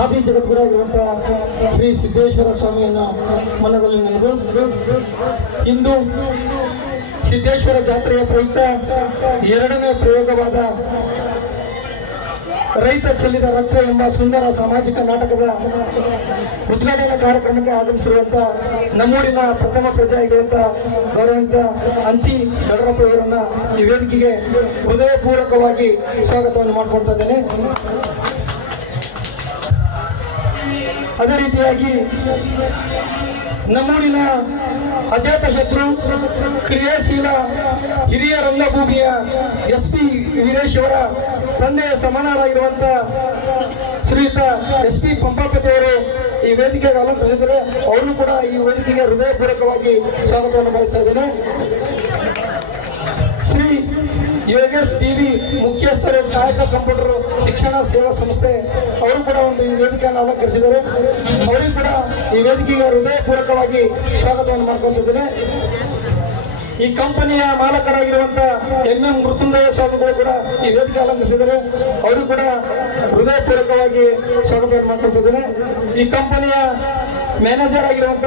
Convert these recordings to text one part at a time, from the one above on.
ಆದಿ ಜಗದ್ಗುರಾಗಿರುವಂತಹ ಶ್ರೀ ಸಿದ್ದೇಶ್ವರ ಸ್ವಾಮಿಯನ್ನ ಮನದಲ್ಲಿ ನೆನೆದು ಇಂದು ಸಿದ್ದೇಶ್ವರ ಜಾತ್ರೆಯ ಪ್ರಯುಕ್ತ ಎರಡನೇ ಪ್ರಯೋಗವಾದ ರೈತ ಚೆಲ್ಲಿದ ರಕ್ತ ಎಂಬ ಸುಂದರ ಸಾಮಾಜಿಕ ನಾಟಕದ ಉದ್ಘಾಟನಾ ಕಾರ್ಯಕ್ರಮಕ್ಕೆ ಆಗಮಿಸಿರುವಂತ ನಮ್ಮೂರಿನ ಪ್ರಥಮ ಪ್ರಜೆಯಾಗಿರುವಂತ ಗೌರವಂತ ಅಂಚಿ ಯಡಿಯೂರಪ್ಪ ಅವರನ್ನ ಈ ವೇದಿಕೆಗೆ ಹೃದಯಪೂರ್ವಕವಾಗಿ ಸ್ವಾಗತವನ್ನು ಮಾಡ್ಕೊಳ್ತಾ ಇದ್ದೇನೆ. ಅದೇ ರೀತಿಯಾಗಿ ನಮ್ಮೂರಿನ ಅಜಾತ ಶತ್ರು, ಕ್ರಿಯಾಶೀಲ ಹಿರಿಯ ರಂಗಭೂಮಿಯ ಎಸ್ ಪಿ ವೀರೇಶ್ ಅವರ ತಂದೆಯ ಸಮಾನರಾಗಿರುವಂತ ಶ್ರೀಯುತ ಎಸ್ ಪಿ ಪಂಪಾಪತಿಯವರು ಈ ವೇದಿಕೆಗೆ ಅಲಂಕರಿಸಿದರೆ ಅವರು ಕೂಡ ಈ ವೇದಿಕೆಗೆ ಹೃದಯಪೂರ್ವಕವಾಗಿ ಸ್ವಾಗತವನ್ನು ಬಯಸ್ತಾ ಇದ್ದೇನೆ. ಶ್ರೀ ಯೋಗೇಶ್ ಟಿವಿ ಮುಖ್ಯಸ್ಥರು ಕಾಯಕ ಕಂಪ್ಯೂಟರ್ ಶಿಕ್ಷಣ ಸೇವಾ ಸಂಸ್ಥೆ, ಅವರು ಕೂಡ ಒಂದು ಈ ವೇದಿಕೆಯನ್ನು ಅಲಂಕರಿಸಿದ್ದಾರೆ. ಅವರಿಗೂ ಕೂಡ ಈ ವೇದಿಕೆಗೆ ಹೃದಯಪೂರ್ವಕವಾಗಿ ಸ್ವಾಗತವನ್ನು ಮಾಡ್ಕೊಂಡಿದ್ದೇನೆ ಈ ಕಂಪನಿಯ ಮಾಲಕರಾಗಿರುವಂತ ಎನ್ ಎಂ ಮೃತ್ಯುಂಜಯ ಸ್ವಾಮಿಗಳು ಕೂಡ ಈ ವೇದಿಕೆ ಅಲಂಕರಿಸಿದ್ದಾರೆ. ಅವರು ಕೂಡ ಹೃದಯಪೂರ್ವಕವಾಗಿ ಸ್ವಾಗತವನ್ನು ಮಾಡ್ಕೊಳ್ತಿದ್ದೇನೆ. ಈ ಕಂಪನಿಯ ಮ್ಯಾನೇಜರ್ ಆಗಿರುವಂತ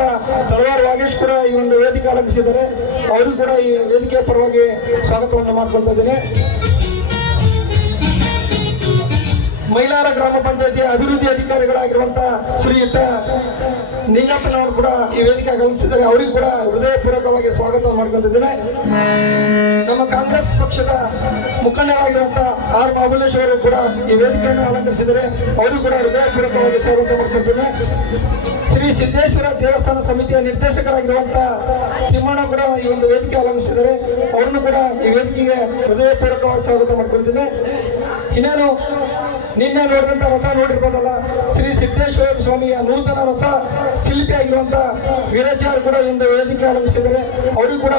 ತಳವಾರ್ ವಾಗೇಶ್ ಕೂಡ ಈ ಒಂದು ವೇದಿಕೆ ಅಲಂಕರಿಸಿದ್ದಾರೆ. ಅವರು ಕೂಡ ಈ ವೇದಿಕೆಯ ಪರವಾಗಿ ಸ್ವಾಗತವನ್ನು ಮಾಡ್ಕೊಳ್ತಾ ಮೈಲಾರ ಗ್ರಾಮ ಪಂಚಾಯತಿಯ ಅಭಿವೃದ್ಧಿ ಅಧಿಕಾರಿಗಳಾಗಿರುವಂತಹ ಶ್ರೀಯುತ ನಿಂಗಪ್ಪನವರು ಕೂಡ ಈ ವೇದಿಕೆ ಆಗಮಿಸಿದ್ದಾರೆ ಅವರಿಗೂ ಕೂಡ ಹೃದಯಪೂರ್ವಕವಾಗಿ ಸ್ವಾಗತ ಮಾಡ್ಕೊಂಡಿದ್ದೇನೆ. ನಮ್ಮ ಕಾಂಗ್ರೆಸ್ ಪಕ್ಷದ ಮುಖಂಡರಾಗಿರುವಂತಹ ಆರ್ ಮಹಾಬಲೇಶ್ವರ ಕೂಡ ಈ ವೇದಿಕೆಯನ್ನು ಅಲಂಕರಿಸಿದರೆ ಅವರಿಗೂ ಕೂಡ ಹೃದಯಪೂರ್ವಕವಾಗಿ ಸ್ವಾಗತ ಮಾಡ್ಕೊಳ್ತೇನೆ ಶ್ರೀ ಸಿದ್ದೇಶ್ವರ ದೇವಸ್ಥಾನ ಸಮಿತಿಯ ನಿರ್ದೇಶಕರಾಗಿರುವಂತಹ ತಿಮ್ಮಣ್ಣ ಕೂಡ ಈ ಒಂದು ವೇದಿಕೆ ಅಲಂಕರಿಸಿದ್ದಾರೆ. ಅವರನ್ನು ಕೂಡ ಈ ವೇದಿಕೆಗೆ ಹೃದಯಪೂರ್ವಕವಾಗಿ ಸ್ವಾಗತ ಮಾಡ್ಕೊಳ್ತೇನೆ ಇನ್ನೇನು ನಿನ್ನೆ ನೋಡಿದಂಥ ರಥ ನೋಡಿರ್ಬೋದಲ್ಲ? ಶ್ರೀ ಸಿದ್ದೇಶ್ವರ ಸ್ವಾಮಿಯ ನೂತನ ರಥ ಶಿಲ್ಪಿ ಆಗಿರುವಂತ ವೀರಾಚಾರ್ಯ ಕೂಡ ಇಂದು ವೇದಿಕೆ ಆರಂಭಿಸಿದ್ದಾರೆ. ಅವರಿಗೂ ಕೂಡ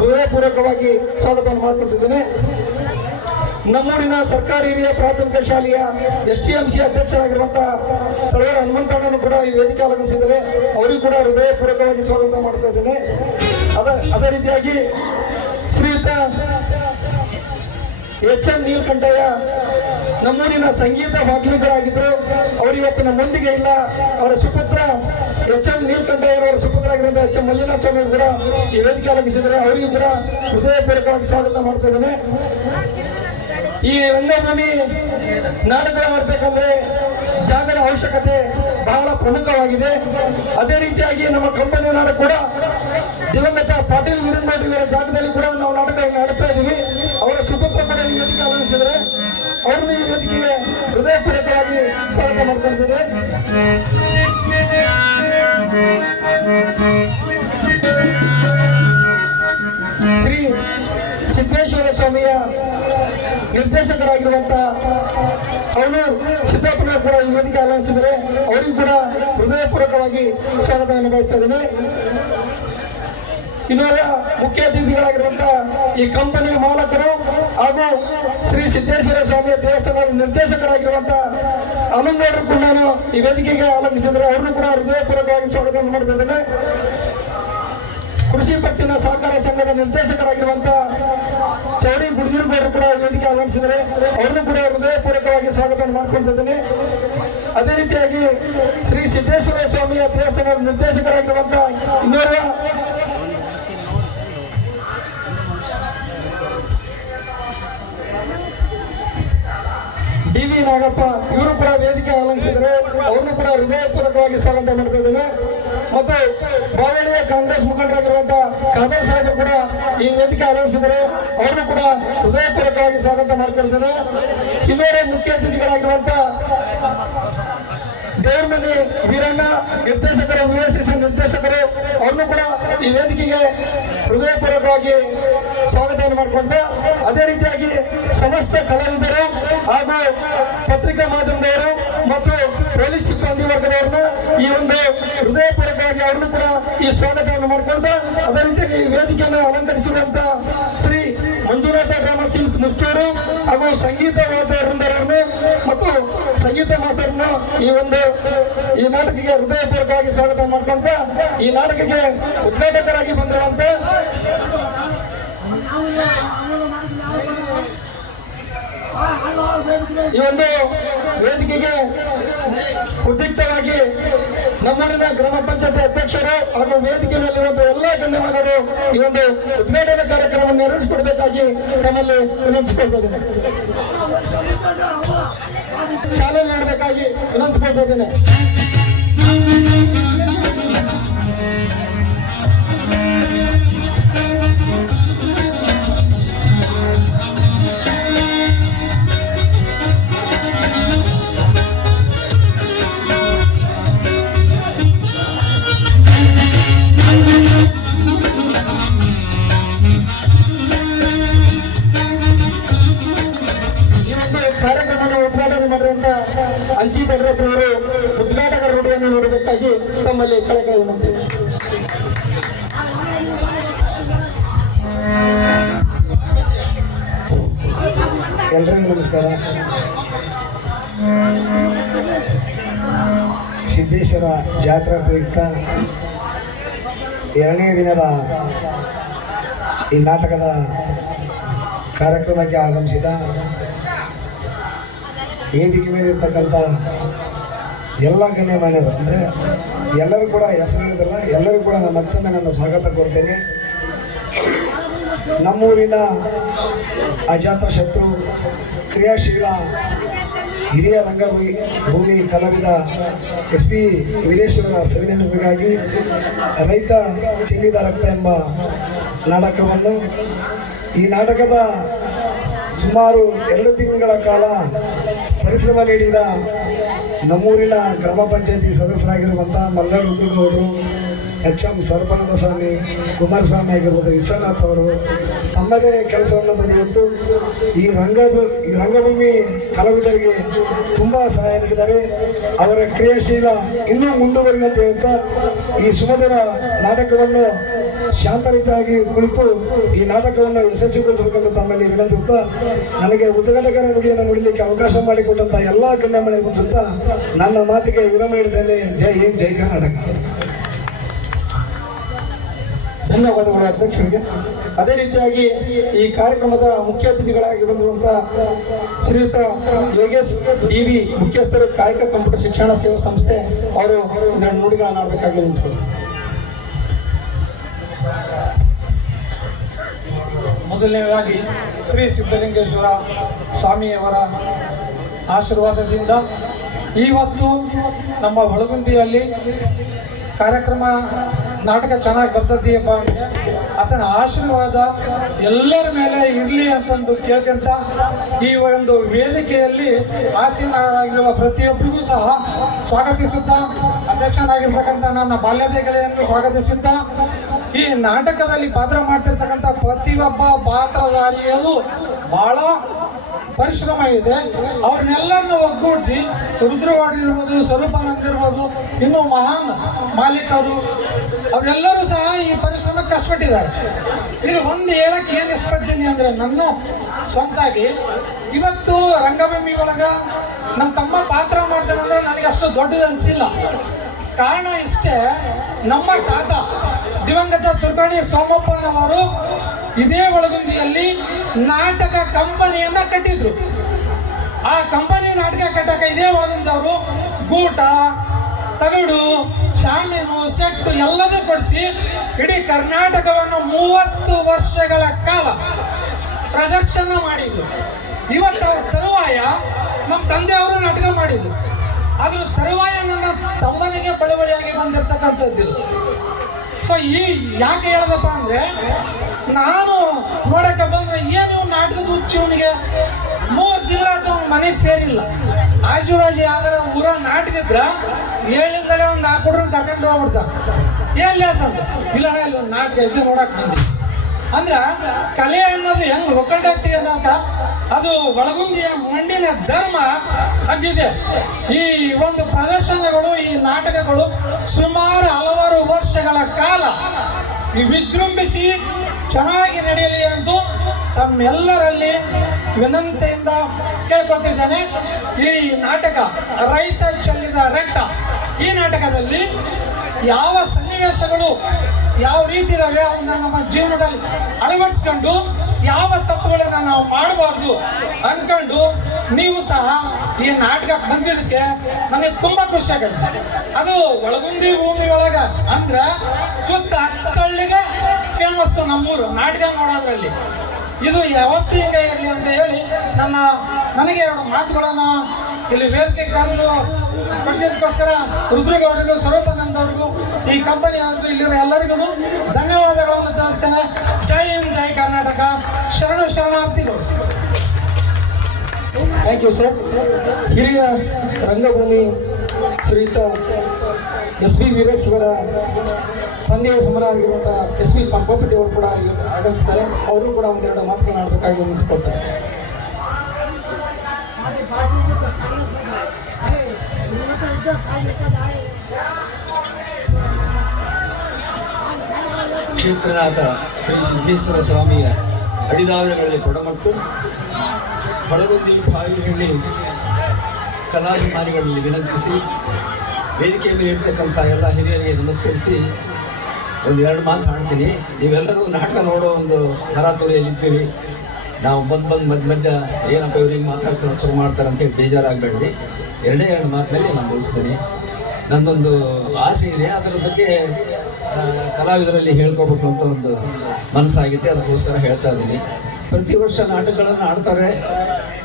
ಹೃದಯಪೂರ್ವಕವಾಗಿ ಸ್ವಾಗತವನ್ನು ಮಾಡ್ಕೊಳ್ತಿದ್ದೇನೆ. ನಮ್ಮೂರಿನ ಸರ್ಕಾರಿ ಹಿರಿಯ ಪ್ರಾಥಮಿಕ ಶಾಲೆಯ ಎಸ್ ಟಿ ಎಂ ಸಿ ಅಧ್ಯಕ್ಷರಾಗಿರುವಂತಹ ತಳವಾರ ಹನುಮಂತಣ್ಣನು ಕೂಡ ಈ ವೇದಿಕೆ ಆಗಮಿಸಿದ್ದಾರೆ ಅವರಿಗೂ ಕೂಡ ಹೃದಯಪೂರ್ವಕವಾಗಿ ಸ್ವಾಗತ ಮಾಡ್ತಾ ಇದ್ದೇನೆ. ಅದ, ಅದೇ ರೀತಿಯಾಗಿ ಶ್ರೀಯುತ ಎಚ್ ಎನ್ ನೀಲಕಂಠಯ್ಯ ನಮ್ಮೂರಿನ ಸಂಗೀತ ವಾಗ್ಮಿಗಳಾಗಿದ್ರು ಅವರು ಇವತ್ತು ನಮ್ಮೊಂದಿಗೆ ಇಲ್ಲ. ಅವರ ಸುಪುತ್ರ ಎಚ್ ಎಂ ಅವರ ಸುಪುತ್ರ ಆಗಿರುವಂತಹ ಎಚ್ ಎಂ ಮಲ್ಲಿನಾಥ ಸ್ವಾಮಿ ಕೂಡ ಈ ವೇದಿಕೆ ಆರಂಭಿಸಿದ್ದಾರೆ. ಅವರಿಗೂ ಕೂಡ ಹೃದಯಪೂರ್ವಕವಾಗಿ ಸ್ವಾಗತ ಮಾಡ್ತಾ ಇದ್ದೇನೆ. ಈ ರಂಗಭೂಮಿ ನಾಟಕ ಮಾಡಬೇಕಂದ್ರೆ ಜಾಗದ ಅವಶ್ಯಕತೆ ಬಹಳ ಪ್ರಮುಖವಾಗಿದೆ. ಅದೇ ರೀತಿಯಾಗಿ ನಮ್ಮ ಕಂಪನಿಯ ನಾಡು ಕೂಡ ದಿವಂಗತ ಪಾಟೀಲ್ ವಿರುದ್ಧ ಇವರ ಜಾಗದಲ್ಲಿ ಕೂಡ ನಾವು ನಾಟಕವನ್ನು ನಡೆಸ್ತಾ ಇದ್ದೀವಿ ಅವರ ಸುಪುತ್ರ ಕೂಡ ಈ ವೇದಿಕೆ ಆರಂಭಿಸಿದರೆ ಅವ್ರನ್ನ ಈ ವೇದಿಕೆಗೆ ಹೃದಯಪೂರ್ವಕವಾಗಿ ಸ್ವಾಗತ ಮಾಡ್ಕೊಂಡಿದ್ದೇವೆ ಶ್ರೀ ಸಿದ್ದೇಶ್ವರ ಸ್ವಾಮಿಯ ನಿರ್ದೇಶಕರಾಗಿರುವಂತ ಅವರು ಸಿದ್ದಾಪುರ ಕೂಡ ಈ ವೇದಿಕೆ ಆರಂಭಿಸಿದರೆ ಅವರಿಗೂ ಕೂಡ ಹೃದಯಪೂರ್ವಕವಾಗಿ ಸ್ವಾಗತವನ್ನು ಬಯಸ್ತಾ ಇದ್ದೇನೆ. ಇನ್ನೋರ್ವ ಮುಖ್ಯ ಅತಿಥಿಗಳಾಗಿರುವಂತಹ ಈ ಕಂಪನಿಯ ಮಾಲಕರು ಹಾಗೂ ಶ್ರೀ ಸಿದ್ದೇಶ್ವರ ಸ್ವಾಮಿಯ ದೇವಸ್ಥಾನದ ನಿರ್ದೇಶಕರಾಗಿರುವಂತ ಅಮಂಗೌಡರು ಕೂಡ ನಾನು ಈ ವೇದಿಕೆಗೆ ಆಲಂಬಿಸಿದರೆ ಅವ್ರನ್ನು ಕೂಡ ಹೃದಯಪೂರ್ವಕವಾಗಿ ಸ್ವಾಗತ ಮಾಡುತ್ತಿದ್ದೇನೆ ಕೃಷಿ ಪತ್ತಿನ ಸಹಕಾರ ಸಂಘದ ನಿರ್ದೇಶಕರಾಗಿರುವಂತ ಚೌಡಿ ಗುಡಿದಿರುಗೌಡರು ಕೂಡ ವೇದಿಕೆ ಆಗಮಿಸಿದರೆ ಅವ್ರನ್ನು ಕೂಡ ಹೃದಯಪೂರ್ವಕವಾಗಿ ಸ್ವಾಗತ ಮಾಡ್ಕೊಳ್ತಿದ್ದೇನೆ ಅದೇ ರೀತಿಯಾಗಿ ಶ್ರೀ ಸಿದ್ದೇಶ್ವರ ಸ್ವಾಮಿಯ ದೇವಸ್ಥಾನದ ನಿರ್ದೇಶಕರಾಗಿರುವಂತಹ ಇನ್ನೋರ್ವ ಡಿ ವಿ ನಾಗಪ್ಪ ಇವರು ಕೂಡ ವೇದಿಕೆ ಆಲಂಗಿಸಿದರೆ ಅವರು ಕೂಡ ಹೃದಯಪೂರ್ವಕವಾಗಿ ಸ್ವಾಗತ ಮಾಡ್ತಾ ಇದ್ದೇನೆ. ಮತ್ತು ಬಾವಳಿಯ ಕಾಂಗ್ರೆಸ್ ಮುಖಂಡರಾಗಿರುವಂತಹ ಖಾದರ್ ಸಾಹೇಬರು ಕೂಡ ಈ ವೇದಿಕೆ ಆರಂಭಿಸಿದರೆ ಅವರು ಕೂಡ ಹೃದಯಪೂರ್ವಕವಾಗಿ ಸ್ವಾಗತ ಮಾಡ್ಕೊಳ್ತೇನೆ ಇನ್ನೂರೇ ಮುಖ್ಯ ಅತಿಥಿಗಳಾಗಿರುವಂತ ದೇವರಮನೆ ವೀರಣ್ಣ, ನಿರ್ದೇಶಕರು ವಿ ನಿರ್ದೇಶಕರು, ಅವ್ರನ್ನು ಕೂಡ ಈ ವೇದಿಕೆಗೆ ಹೃದಯಪೂರ್ವಕವಾಗಿ ಸ್ವಾಗತವನ್ನು ಮಾಡಿಕೊಂಡು ಅದೇ ರೀತಿಯಾಗಿ ಸಮಸ್ತ ಕಲಾವಿದರು ಹಾಗೂ ಪತ್ರಿಕಾ ಮಾಧ್ಯಮದವರು ಮತ್ತು ಪೊಲೀಸ್ ಸಿಬ್ಬಂದಿ ವರ್ಗದವ್ರನ್ನ ಈ ಒಂದು ಹೃದಯಪೂರ್ವಕವಾಗಿ ಅವರನ್ನು ಕೂಡ ಈ ಸ್ವಾಗತವನ್ನು ಮಾಡಿಕೊಂಡು ಅದೇ ರೀತಿಯಾಗಿ ಈ ವೇದಿಕೆಯನ್ನು ಅಲಂಕರಿಸಿರುವಂತ ಶ್ರೀ ಮಂಜುನಾಥ ಗ್ರಾಮ ಸಿಂಗ್ಸ್ ಮುಷ್ಟೂರು ಹಾಗೂ ಸಂಗೀತ ವೃಂದರನ್ನು ಮತ್ತು ಸಂಗೀತ ಮಾಸ್ತರನ್ನು ಈ ಒಂದು ಈ ನಾಟಕಕ್ಕೆ ಹೃದಯಪೂರ್ವಕವಾಗಿ ಸ್ವಾಗತ ಮಾಡ್ಕೊಂತ ಈ ನಾಟಕಕ್ಕೆ ಉದ್ಘಾಟಕರಾಗಿ ಬಂದಿರುವಂತ ಈ ಒಂದು ವೇದಿಕೆಗೆ ಉದ್ಯುಕ್ತವಾಗಿ ನಮ್ಮೂರಿನ ಗ್ರಾಮ ಪಂಚಾಯತ್ ಅಧ್ಯಕ್ಷರು ಹಾಗೂ ವೇದಿಕೆ ಎಲ್ಲ ಗಣ್ಯಮಾನರು ಈ ಒಂದು ಉದ್ಘಾಟನಾ ಕಾರ್ಯಕ್ರಮವನ್ನು ನೆರವೇರಿಸಿಕೊಡಬೇಕಾಗಿ ತಮ್ಮಲ್ಲಿ ವಿನಂತಿಸಿಕೊಳ್ತಾ ಇದ್ದೇನೆ. ಚಾಲನೆ ನೀಡಬೇಕಾಗಿ ವಿನಂತಿಸಿಕೊಳ್ತಾ ಇದ್ದೇನೆ. ಎಲ್ರಿಗೂ ನಮಸ್ಕಾರ. ಸಿದ್ದೇಶ್ವರ ಜಾತ್ರಾ ಪ್ರಯುಕ್ತ ಎರಡನೇ ದಿನದ ಈ ನಾಟಕದ ಕಾರ್ಯಕ್ರಮಕ್ಕೆ ಆಗಮಿಸಿದ ವೇದಿಕೆ ಮೇಲೆ ಇರ್ತಕ್ಕಂಥ ಎಲ್ಲ ಗಣ್ಯಮಾನ್ಯರು ಅಂದರೆ ಎಲ್ಲರೂ ಕೂಡ ಹೆಸರು ಹೇಳಿದಲ್ಲ ಎಲ್ಲರೂ ಕೂಡ ನನ್ನ ಮತ್ತೊಮ್ಮೆ ನನ್ನ ಸ್ವಾಗತ ಕೋರ್ತೇನೆ. ನಮ್ಮೂರಿನ ಅಜಾತ ಶತ್ರು ಕ್ರಿಯಾಶೀಲ ಹಿರಿಯ ರಂಗಭೂಮಿ ಭೂಮಿ ಕಲಾವಿದ ಎಸ್ ಪಿ ವೀರೇಶ್ವರ ಸವಿನೆನಪಿಗಾಗಿ ರೈತ ಚೆಲ್ಲಿದ ರಕ್ತ ಎಂಬ ನಾಟಕವನ್ನು ಈ ನಾಟಕದ ಸುಮಾರು ಎರಡು ತಿಂಗಳ ಕಾಲ ಪರಿಶ್ರಮ ನೀಡಿದ ನಮ್ಮೂರಿನ ಗ್ರಾಮ ಪಂಚಾಯತಿ ಸದಸ್ಯರಾಗಿರುವಂಥ ಮಲ್ಲಾಳ್ ರುದ್ರಗೌಡರು ಎಚ್ ಎಂ ಸ್ವರೂಪಾನಂದ ಸ್ವಾಮಿ ಕುಮಾರಸ್ವಾಮಿ ಆಗಿರ್ಬೋದು, ವಿಶ್ವನಾಥ್ ಅವರು, ತಮ್ಮದೇ ಕೆಲಸವನ್ನು ಬರೆಯುತ್ತು ಈ ರಂಗ, ಈ ರಂಗಭೂಮಿ ಕಲಾವಿದರಿಗೆ ತುಂಬ ಸಹಾಯ ನೀಡಿದ್ದಾರೆ. ಅವರ ಕ್ರಿಯಾಶೀಲ ಇನ್ನೂ ಮುಂದುವರಿಯುತ್ತೆ ಅಂತ ಈ ಸುಮಧುರ ನಾಟಕವನ್ನು ಶಾಂತರಿತಾಗಿ ಕುಳಿತು ಈ ನಾಟಕವನ್ನು ಯಶಸ್ವಿಗೊಳಿಸಬೇಕೆಂದು ತಮ್ಮಲ್ಲಿ ವಿನಂತಿಸುತ್ತಾ ನನಗೆ ಉದ್ಘಾಟಕರ ನುಡಿಯನ್ನು ನುಡಿಲಿಕ್ಕೆ ಅವಕಾಶ ಮಾಡಿಕೊಟ್ಟಂಥ ಎಲ್ಲ ಗಣ್ಯಮನೆ ಮುಚ್ಚುತ್ತಾ ನನ್ನ ಮಾತಿಗೆ ವಿರಮ ನೀಡಿದ್ದೇನೆ ಜೈ ಹಿಂದ್, ಜೈ ಕರ್ನಾಟಕ. ಧನ್ಯವಾದಗಳು ಅಧ್ಯಕ್ಷರಿಗೆ ಅದೇ ರೀತಿಯಾಗಿ ಈ ಕಾರ್ಯಕ್ರಮದ ಮುಖ್ಯ ಅತಿಥಿಗಳಾಗಿ ಬಂದಿರುವಂತಹ ಶ್ರೀಯುತ ಯೋಗೇಶ್ ಡಿವಿ ಮುಖ್ಯಸ್ಥರು ಕಾಯಕ ಕಂಪ್ಯೂಟರ್ ಶಿಕ್ಷಣ ಸೇವಾ ಸಂಸ್ಥೆ ಅವರು ನುಡಿಗಳನ್ನ ಆಡಬೇಕಾಗಿ ನಿಂತ್ಕೊಂಡು ಮೊದಲನೇದಾಗಿ ಶ್ರೀ ಸಿದ್ಧಲಿಂಗೇಶ್ವರ ಸ್ವಾಮಿಯವರ ಆಶೀರ್ವಾದದಿಂದ ಇವತ್ತು ನಮ್ಮ ಹೊಳಗುಂದಿಯಲ್ಲಿ ಕಾರ್ಯಕ್ರಮ ನಾಟಕ ಚೆನ್ನಾಗಿ ಬರ್ತದೆಯಪ್ಪ ಅಂದರೆ ಆತನ ಆಶೀರ್ವಾದ ಎಲ್ಲರ ಮೇಲೆ ಇರಲಿ ಅಂತಂದು ಕೇಳ್ಕೊಂತ ಈ ಒಂದು ವೇದಿಕೆಯಲ್ಲಿ ಆಸೀನರಾಗಿರುವ ಪ್ರತಿಯೊಬ್ಬರಿಗೂ ಸಹ ಸ್ವಾಗತಿಸುತ್ತಾ, ಅಧ್ಯಕ್ಷನಾಗಿರ್ತಕ್ಕಂಥ ನನ್ನ ಬಾಲ್ಯದ ಗೆಳೆಯನ್ನು ಸ್ವಾಗತಿಸುತ್ತಾ, ಈ ನಾಟಕದಲ್ಲಿ ಪಾತ್ರ ಮಾಡ್ತಿರ್ತಕ್ಕಂಥ ಪ್ರತಿಯೊಬ್ಬ ಪಾತ್ರಧಾರಿಯಲ್ಲೂ ಬಹಳ ಪರಿಶ್ರಮ ಇದೆ. ಅವ್ರನ್ನೆಲ್ಲರನ್ನು ಒಗ್ಗೂಡಿಸಿ ರುದ್ರವಾಡ ಇರ್ಬೋದು, ಸ್ವರೂಪಾನಂದ ಇರ್ಬೋದು, ಇನ್ನು ಮಹಾನ್ ಮಾಲೀಕರು ಅವರೆಲ್ಲರೂ ಸಹ ಈ ಪರಿಶ್ರಮಕ್ಕೆ ಕಷ್ಟಪಟ್ಟಿದ್ದಾರೆ ಇಲ್ಲಿ ಒಂದು ಹೇಳಕ್ಕೆ ಏನು ಇಷ್ಟಪಡ್ತೀನಿ ಅಂದರೆ ನನ್ನ ಸ್ವಂತಾಗಿ ಇವತ್ತು ರಂಗಭೂಮಿ ಒಳಗೆ ನಮ್ಮ ತಮ್ಮ ಪಾತ್ರ ಮಾಡ್ತಾನೆ ಅಂದರೆ ನನಗೆ ಅಷ್ಟು ದೊಡ್ಡದು ಅನಿಸಿಲ್ಲ. ಕಾರಣ ಇಷ್ಟೇ, ನಮ್ಮ ತಾತ ದಿವಂಗತ ತುರ್ಕಾಣಿ ಸೋಮಪ್ಪನವರು ಇದೇ ಒಳಗುಂದಿಯಲ್ಲಿ ನಾಟಕ ಕಂಪನಿಯನ್ನ ಕಟ್ಟಿದ್ರು. ಆ ಕಂಪನಿ ನಾಟಕ ಕಟ್ಟಕ ಇದೇ ಒಳಗುಂದವರು ಗೂಟ, ತಗಡು ಶಾಮೀನು ಸೆಟ್ಟು ಎಲ್ಲದೂ ಕೊಡಿಸಿ ಇಡೀ ಕರ್ನಾಟಕವನ್ನು ಮೂವತ್ತು ವರ್ಷಗಳ ಕಾಲ ಪ್ರದರ್ಶನ ಮಾಡಿದ್ರು. ಇವತ್ತು ಅವ್ರ ತರುವಾಯ ನಮ್ಮ ತಂದೆ ಅವರು ನಾಟಕ ಮಾಡಿದ್ರು. ಆದ್ರೂ ತರುವಾಯ ನನ್ನ ತಮ್ಮನಿಗೆ ಬಳುವಳಿಯಾಗಿ ಬಂದಿರತಕ್ಕಂಥದ್ದು. ಸೊ ಈ ಯಾಕೆ ಹೇಳದಪ್ಪ ಅಂದ್ರೆ, ನಾನು ನೋಡಕ್ಕೆ ಬಂದ್ರೆ ಏನು ನಾಟಕದ ಹುಚ್ಚಿ ಇವನಿಗೆ ಮೂರು ತಿಂಗಳ ಮನೆಗೆ ಸೇರಿಲ್ಲ. ಆಜುಬಾಜು ಯಾವ್ದಾರ ಊರ ನಾಟಕ ಏಳಿಂದಲೇ ಒಂದು ಹುಡುಗರು ಕರ್ಕೊಂಡು ಹೋಗ್ಬಿಡ್ತಾನೆ ಏನ್ ಲೇಸ್ ಅಂತ? ಇಲ್ಲ ಇಲ್ಲ ನಾಟಕ ಇದ್ದು ನೋಡಕ್ ಬಂದಿ. ಅಂದ್ರ ಕಲೆ ಅನ್ನೋದು ಹೆಂಗ್ ಹೊಕ್ಕಂಡಾಗ್ತಿ ಅನ್ನೋಕ ಅದು ಒಳಗುಂದಿಯ ಮಣ್ಣಿನ ಧರ್ಮ ಹಂಗಿದೆ. ಈ ಒಂದು ಪ್ರದರ್ಶನಗಳು, ಈ ನಾಟಕಗಳು ಸುಮಾರು ಹಲವಾರು ವರ್ಷಗಳ ಕಾಲ ವಿಜೃಂಭಿಸಿ ಚೆನ್ನಾಗಿ ನಡೆಯಲಿ ಎಂದು ತಮ್ಮೆಲ್ಲರಲ್ಲಿ ವಿನಂತಿಯಿಂದ ಕೇಳ್ಕೊತಿದ್ದೇನೆ ಈ ನಾಟಕ ರೈತ ಚೆಲ್ಲಿದ ರಕ್ತ. ಈ ನಾಟಕದಲ್ಲಿ ಯಾವ ಸನ್ನಿವೇಶಗಳು ಯಾವ ರೀತಿ ಇದಾವೆ ಅವನ್ನ ನಮ್ಮ ಜೀವನದಲ್ಲಿ ಅಳವಡಿಸ್ಕೊಂಡು ಯಾವ ತಪ್ಪುಗಳನ್ನ ನಾವು ಮಾಡಬಾರ್ದು ಅನ್ಕೊಂಡು ನೀವು ಸಹ ಈ ನಾಟಕಕ್ಕೆ ಬಂದಿದ್ದಕ್ಕೆ ನಮಗೆ ತುಂಬಾ ಖುಷಿ ಆಗತ್ತೆ. ಅದು ಒಳಗುಂದಿ ಭೂಮಿ ಒಳಗ ಅಂದ್ರ ಸುತ್ತ ಹತ್ತಳ್ಳಿಗೆ ಫೇಮಸ್ ನಮ್ಮೂರು, ನಾಟಕ ನೋಡೋದ್ರಲ್ಲಿ. ಇದು ಯಾವತ್ತು ಹಿಂಗೆ ಇರಲಿ ಅಂತ ಹೇಳಿ ನನ್ನ ನನಗೆ ಎರಡು ಮಾತುಗಳನ್ನು ಇಲ್ಲಿ ವೇದಿಕೆ ಕರೆದು ಪಡಿಸೋದಕ್ಕೋಸ್ಕರ ರುದ್ರಗೌಡರಿಗೂ ಸ್ವರೂಪಾನಂದ ಅವ್ರಿಗೂ ಈ ಕಂಪನಿ ಅವ್ರಿಗೂ ಇಲ್ಲಿರೋ ಎಲ್ಲರಿಗೂ ಧನ್ಯವಾದಗಳನ್ನು ತಿಳಿಸ್ತೇನೆ. ಜೈ ಹಿಂದ್ ಜೈ ಕರ್ನಾಟಕ. ಶರಣ ಶರಣಾರ್ಥಿಗಳು. ಥ್ಯಾಂಕ್ ಯು ಸರ್ ಹಿರಿಯ ರಂಗಭೂಮಿ ಶ್ರೀಯುತ ಎಸ್ ಬಿ ವೀರೇಶ್ವರ ತಂದೆಯ ಸಮರ ಆಗಿರುವಂಥ ಎಸ್ ಬಿ ಪಂಪಪತಿ ಅವರು ಕೂಡ ಆಗಮಿಸ್ತಾರೆ. ಅವರು ಕೂಡ ಒಂದೆರಡು ಮಾತುಗಳನ್ನಾಡಬೇಕಾಗಿ ನಿಂತ್ಕೊಳ್ತಾರೆ. ಕ್ಷೇತ್ರನಾಥ ಶ್ರೀ ಸಿದ್ದೇಶ್ವರ ಸ್ವಾಮಿಯ ಅಡಿದಾರಗಳಲ್ಲಿ ಕೊಡಮಟ್ಟು ಬಳಗುಂದಿ ಬಾವಿಹಳ್ಳಿ ಕಲಾಭಿಮಾನಿಗಳಲ್ಲಿ ವಿನಂತಿಸಿ ವೇದಿಕೆ ಮೇಲೆ ಇರ್ತಕ್ಕಂಥ ಎಲ್ಲ ಹಿರಿಯರಿಗೆ ನಮಸ್ಕರಿಸಿ ಒಂದು ಎರಡು ಮಾತು ಹಾಡ್ತೀನಿ. ನೀವೆಲ್ಲರೂ ನಾಟಕ ನೋಡೋ ಒಂದು ತರಾತುರಿಯಲ್ಲಿದ್ದೀರಿ ನಾವು ಬಂದು ಬಂದು ಮಧ್ಯ ಮಧ್ಯ ಏನಪ್ಪ ಇವ್ರಿಗೆ ಮಾತಾಡ್ತಾರೆ ಶುರು ಮಾಡ್ತಾರೆ ಅಂತೇಳಿ ಬೇಜಾರಾಗಬೇಡ್ರಿ. ಎರಡೇ ಎರಡು ಮಾತಿನಲ್ಲಿ ನಾನು ಮುಗಿಸ್ತೀನಿ ನಂದೊಂದು ಆಸೆ ಇದೆ, ಅದರ ಬಗ್ಗೆ ಕಲಾವಿದರಲ್ಲಿ ಹೇಳ್ಕೋಬೇಕು ಅಂತ ಒಂದು ಮನಸ್ಸಾಗಿದೆ ಅದಕ್ಕೋಸ್ಕರ ಹೇಳ್ತಾ ಇದ್ದೀನಿ. ಪ್ರತಿ ವರ್ಷ ನಾಟಕಗಳನ್ನು ಆಡ್ತಾರೆ,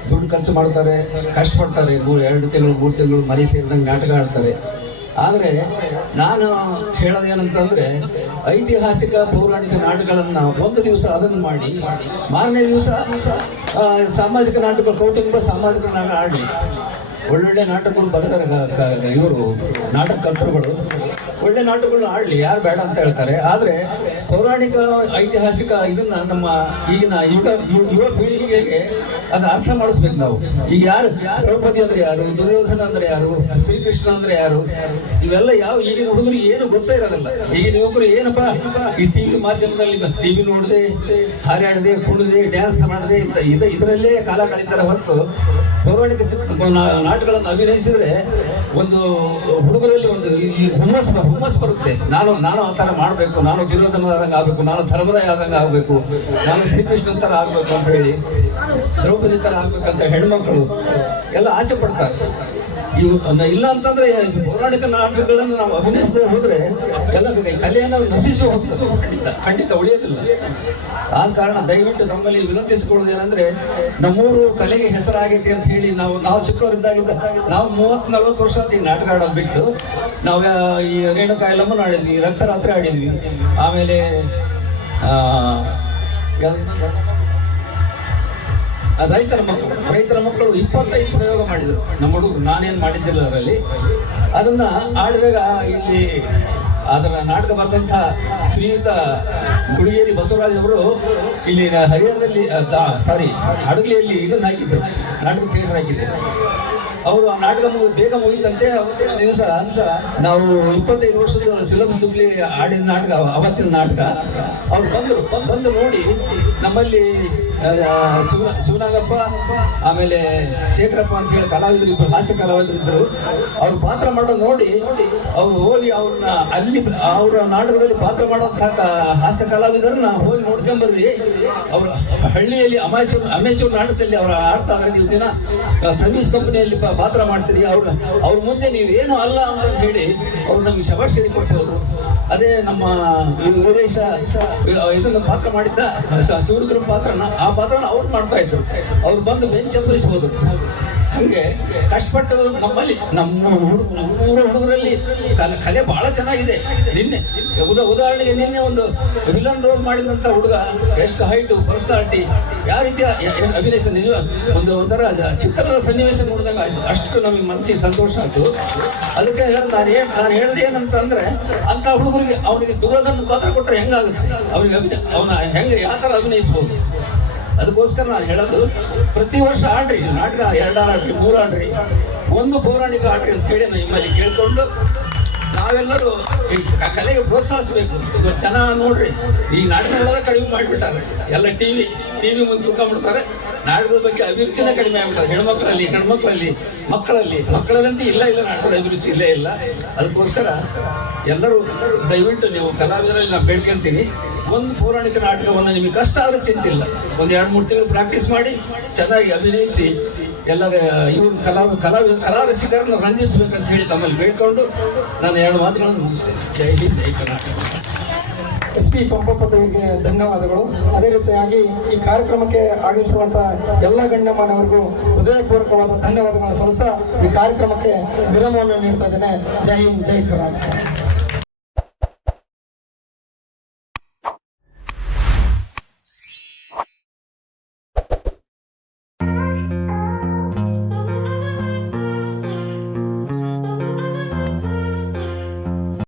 ದುಡ್ಡು ಖರ್ಚು ಮಾಡ್ತಾರೆ, ಕಷ್ಟಪಡ್ತಾರೆ. ಮೂರು ಎರಡು ತಿಂಗಳು, ಮೂರು ತಿಂಗಳು ಮನೆ ಸೇರಿದಂಗೆ ನಾಟಕ ಆಡ್ತಾರೆ. ಆದರೆ ನಾನು ಹೇಳೋದೇನಂತಂದರೆ, ಐತಿಹಾಸಿಕ, ಪೌರಾಣಿಕ ನಾಟಕಗಳನ್ನು ಒಂದು ದಿವಸ ಅದನ್ನು ಮಾಡಿ, ಮಾರನೇ ದಿವಸ ಸಾಮಾಜಿಕ ನಾಟಕ ಕೌಟುಂಬ ಸಾಮಾಜಿಕ ನಾಟಕ ಆಡಲಿ ಒಳ್ಳೊಳ್ಳೆ ನಾಟಕಗಳು ಬರ್ತಾರೆ ಇವರು ನಾಟಕ ಕರ್ತರುಗಳು ಒಳ್ಳೆ ನಾಟಕಗಳನ್ನ ಆಡಲಿ, ಯಾರು ಬೇಡ ಅಂತ ಹೇಳ್ತಾರೆ. ಆದರೆ ಪೌರಾಣಿಕ ಐತಿಹಾಸಿಕ ಇದನ್ನ ನಮ್ಮ ಈಗಿನ ಯುವ ಯುವ ಪೀಳಿಗೆಗೆ ಅದನ್ನ ಅರ್ಥ ಮಾಡಿಸ್ಬೇಕು ನಾವು. ಈಗ ಯಾರು? ದ್ರೌಪದಿ ಅಂದ್ರೆ ಯಾರು? ದುರ್ಯೋಧನ ಅಂದ್ರೆ ಯಾರು? ಶ್ರೀಕೃಷ್ಣ ಅಂದ್ರೆ ಯಾರು? ಇವೆಲ್ಲ ಯಾವ ಈಗಿನ ಹುಡುಗರಿಗೆ ಏನು ಗೊತ್ತೇ ಇರೋದಿಲ್ಲ ಈಗಿನ ಯುವಕರು ಏನಪ್ಪಾ? ಈ ಟಿವಿ ಮಾಧ್ಯಮದಲ್ಲಿ ಟಿವಿ ನೋಡದೆ, ಹಾರಾಡದೆ, ಕುಣಿದೆ ಡ್ಯಾನ್ಸ್ ಮಾಡದೆ ಇದ, ಇದರಲ್ಲೇ ಕಾಲ ಕಳೀತಾರೆ ಹೊರತು ಪೌರಾಣಿಕ ಚಿತ್ರ, ನಾಟಕಗಳನ್ನು ಅಭಿನಯಿಸಿದ್ರೆ ಒಂದು ಹುಡುಗರಲ್ಲಿ ಒಂದು ಈ- ಹುಮ್ಮಸ್ಸು ಹುಮ್ಮಸ್ ಬರುತ್ತೆ. ನಾನು ನಾನು ಆ ಥರ ಮಾಡಬೇಕು, ನಾನು ದುರ್ಯೋಧನದಂಗೆ ಆಗಬೇಕು, ನಾನು ಧರ್ಮರಾಯ ಆದಂಗೆ ಆಗಬೇಕು, ನಾನು ಶ್ರೀಕೃಷ್ಣ ಥರ ಆಗಬೇಕು ಅಂತ ಹೇಳಿ, ದ್ರೌಪದಿ ಥರ ಆಗಬೇಕಂತ ಹೆಣ್ಮಕ್ಳು ಎಲ್ಲ ಆಸೆ ಪಡ್ತಾರೆ. ಇಲ್ಲ ಅಂತಂದ್ರೆ ಪೌರಾಣಿಕ ನಾಟಕಗಳನ್ನು ನಾವು ಅಭಿನಯಿಸದೆ ಹೋದ್ರೆ ಎಲ್ಲ ಕಲೆಯನ್ನು ನಶಿಸಿ ಹೋಗ್ತದೆ ಖಂಡಿತ ಖಂಡಿತ ಉಳಿಯೋದಿಲ್ಲ. ಆ ಕಾರಣ ದಯವಿಟ್ಟು ನಮ್ಮಲ್ಲಿ ವಿನಂತಿಸಿಕೊಳ್ಳೋದೇನೆಂದ್ರೆ ನಮ್ಮೂರು ಕಲೆಗೆ ಹೆಸರಾಗೈತಿ ಅಂತ ಹೇಳಿ ನಾವು ನಾವು ಚಿಕ್ಕವರಿದ್ದಾಗಿದ್ದ, ನಾವು ಮೂವತ್ತು, ನಲ್ವತ್ತು ವರ್ಷ ಈ ನಾಟಕ ಆಡೋದು ಬಿಟ್ಟು. ನಾವು ಈ ರೇಣುಕಾ ಎಲ್ಲಮ್ಮನ ಆಡಿದ್ವಿ, ರಕ್ತರಾತ್ರಿ ಆಡಿದ್ವಿ. ಆಮೇಲೆ ಆ? ರೈತರ ಮಕ್ಕಳು. ರೈತರ ಮಕ್ಕಳು ಇಪ್ಪತ್ತೈದು ಪ್ರಯೋಗ ಮಾಡಿದರು. ನಮ್ಮ ಹುಡುಗರು, ನಾನೇನು ಮಾಡಿದ್ದಿಲ್ಲ ಅದರಲ್ಲಿ. ಅದನ್ನ ಆಡಿದಾಗ ಇಲ್ಲಿ ಅದರ ನಾಟಕ ಬರೆದಂಥ ಶ್ರೀಯುತ ಗುಡಿಯೇರಿ ಬಸವರಾಜ್ ಅವರು ಇಲ್ಲಿ ಹರಿಹರದಲ್ಲಿ ಸಾರಿ, ಹಡಗಲಿಯಲ್ಲಿ ಇದನ್ನು ಹಾಕಿದ್ದರು ನಾಟಕ ಥಿಯೇಟರ್ ಹಾಕಿದ್ದೆ ಅವರು ಆ ನಾಟಕ ಬೇಗ ಮುಗಿದಂತೆ ಅವತ್ತಿನ ದಿವಸ ನಾವು ಇಪ್ಪತ್ತೈದು ವರ್ಷದ ಸಿಲಬಸ್ ಜುಬ್ಲಿ ಆಡಿದ ನಾಟಕ, ಅವತ್ತಿನ ನಾಟಕ. ಅವ್ರು ಬಂದರು ಬಂದು ನೋಡಿ ನಮ್ಮಲ್ಲಿ ಶಿವನ ಶಿವನಾಗಪ್ಪ ಆಮೇಲೆ ಶೇಖರಪ್ಪ ಅಂತ ಹೇಳಿ ಕಲಾವಿದರು ಇಬ್ಬರು ಹಾಸ್ಯ ಕಲಾವಿದರು ಇದ್ದರು ಅವ್ರು ಪಾತ್ರ ಮಾಡೋದು ನೋಡಿ, ಅವ್ರು ಹೋಗಿ ಅವ್ರನ್ನ ಅಲ್ಲಿ, ಅವರ ನಾಟಕದಲ್ಲಿ ಪಾತ್ರ ಮಾಡೋಂಥ ಹಾಸ್ಯ ಕಲಾವಿದರನ್ನ ಹೋಗಿ ನೋಡ್ಕೊಂಬರ್ರಿ. ಅವರು ಹಳ್ಳಿಯಲ್ಲಿ ಅಮೇಚೂರ್ ಅಮೇಚೂರ್ ನಾಟಕದಲ್ಲಿ ಅವ್ರು ಆಡ್ತಾ ಇದ್ರೆ. ನೀವು ದಿನ ಸರ್ವಿಸ್ ಕಂಪನಿಯಲ್ಲಿ ಪಾತ್ರ ಮಾಡ್ತೀರಿ. ಅವ್ರ ಅವ್ರ ಮುಂದೆ ನೀವೇನು ಅಲ್ಲ ಅಂತ ಹೇಳಿ ಅವ್ರು ನಮ್ಗೆ ಶಬಾಷಿ ಕೊಟ್ಟು ಹೋದ್ರು. ಅದೇ ನಮ್ಮ ವೀರೇಶ ಇದನ್ನ ಪಾತ್ರ ಮಾಡಿದ್ದ ಶಿವರುದ್ರ ಪಾತ್ರನ, ಆ ಪಾತ್ರನ ಅವ್ರು ಮಾಡ್ತಾ ಇದ್ರು. ಅವ್ರು ಬಂದು ಬೆಂಚ್ ಎಬ್ಬರಿಸ್ಬೋದು ಹಂಗೆ ಕಷ್ಟಪಟ್ಟು ನಮ್ಮಲ್ಲಿ, ನಮ್ಮ ನಮ್ಮೂರ ಹುಡುಗರಲ್ಲಿ ಕಲೆ ಬಹಳ ಚೆನ್ನಾಗಿದೆ. ನಿನ್ನೆ, ಉದಾ, ಉದಾಹರಣೆಗೆ ನಿನ್ನೆ ಒಂದು ವಿಲನ್ ರೋಲ್ ಮಾಡಿದಂಥ ಹುಡುಗ ಎಷ್ಟು ಹೈಟು ಪರ್ಸನಾಲಿಟಿ ಯಾವ ರೀತಿಯ ಅಭಿನಯಿಸ ನಿಜ ಒಂದು ಒಂಥರ ಚಿತ್ರದ ಸನ್ನಿವೇಶ ನೋಡಿದಾಗ ಆಯ್ತು. ಅಷ್ಟು ನಮಗೆ ಮನಸ್ಸಿಗೆ ಸಂತೋಷ ಆಯ್ತು. ಅದಕ್ಕೆ ಹೇಳ ನಾನು ಏನು ನಾನು ಹೇಳಿದೆ ಏನಂತಂದ್ರೆ ಅಂತ ಹುಡುಗರಿಗೆ ಅವನಿಗೆ ದುರೋಧನ ಪಾತ್ರ ಕೊಟ್ಟರೆ ಹೆಂಗಾಗುತ್ತೆ? ಅವನಿಗೆ ಅಭಿನಯ ಅವನ ಹೆಂಗೆ ಯಾವ ಥರ ಅಭಿನಯಿಸ್ಬೋದು? ಅದಕ್ಕೋಸ್ಕರ ನಾನು ಹೇಳೋದು, ಪ್ರತಿ ವರ್ಷ ಆಡ್ರಿ ನಾಟಕ ಎರಡು ಆಡ್ರಿ, ಮೂರು ಆಡ್ರಿ. ಒಂದು ಪೌರಾಣಿಕ ಆಡ್ರಿ ಅಂತ ಹೇಳಿ ನಾನು ನಿಮ್ಮಲ್ಲಿ ಕೇಳ್ಕೊಂಡು ನಾವೆಲ್ಲರೂ ಈ ಕಲೆಗೆ ಪ್ರೋತ್ಸಾಹಿಸಬೇಕು. ಜನ ನೋಡ್ರಿ, ಈ ನಾಟಕಗಳೆಲ್ಲ ಕಡಿಮೆ ಮಾಡಿಬಿಟ್ಟಾರೆ. ಎಲ್ಲ ಟಿವಿ ಟಿವಿ ಮುಂದೆ ಕುತ್ಕೊಂಡ್ಬಿಡ್ತಾರೆ ನಾಟಕದ ಬಗ್ಗೆ ಅಭಿರುಚಿನ ಕಡಿಮೆ ಆಗ್ಬಿಟ್ಟಾರೆ. ಹೆಣ್ಮಕ್ಳಲ್ಲಿ, ಗಂಡ್ಮಕ್ಳಲ್ಲಿ, ಮಕ್ಕಳಲ್ಲಿ. ಮಕ್ಕಳಲ್ಲಂತೂ ಇಲ್ಲ ಇಲ್ಲ, ನಾಟಕದ ಅಭಿರುಚಿ ಇಲ್ಲೇ ಇಲ್ಲ. ಅದಕ್ಕೋಸ್ಕರ ಎಲ್ಲರೂ ದಯವಿಟ್ಟು ನೀವು ಕಲಾವಿದರಲ್ಲಿ ನಾವು ಬೇಡ್ಕೊಂತೀನಿ. ಒಂದು ಪೌರಾಣಿಕ ನಾಟಕವನ್ನು ನಿಮಗೆ ಕಷ್ಟ ಆದರೂ ಚಿಂತಿಲ್ಲ. ಒಂದು ಎರಡು ಮೂರು ತಿಂಗಳು ಪ್ರಾಕ್ಟೀಸ್ ಮಾಡಿ, ಚೆನ್ನಾಗಿ ಅಭಿನಯಿಸಿ ಎಲ್ಲ, ಇವರು ಕಲಾ ಕಲಾವಿದ ಕಲಾ ರಸಿಕರನ್ನು ರಂಜಿಸಬೇಕಂತ ಹೇಳಿ ತಮ್ಮಲ್ಲಿ ಬೇಡ್ಕೊಂಡು ನಾನು ಎರಡು ಮಾತುಗಳನ್ನು ಮುಗಿಸ್ತೇನೆ. ಜೈ ಹಿಂದ್, ಜೈ ಕರ್ನಾಟಕ. ಎಸ್ ಪಿ ಪಂಪಪ್ಪದವರಿಗೆ ಧನ್ಯವಾದಗಳು. ಅದೇ ರೀತಿಯಾಗಿ ಈ ಕಾರ್ಯಕ್ರಮಕ್ಕೆ ಆಗಮಿಸುವಂತಹ ಎಲ್ಲ ಗಣ್ಯಮಾನವರಿಗೂ ಹೃದಯಪೂರ್ವಕವಾದ ಧನ್ಯವಾದಗಳನ್ನು ಸಲ್ಲಿಸ್ತಾ ಈ ಕಾರ್ಯಕ್ರಮಕ್ಕೆ ವಿರಾಮವನ್ನು ನೀಡ್ತಾ ಇದ್ದೇನೆ. ಜೈ ಹಿಂದ್, ಜೈ ಕರ್ನಾಟಕ.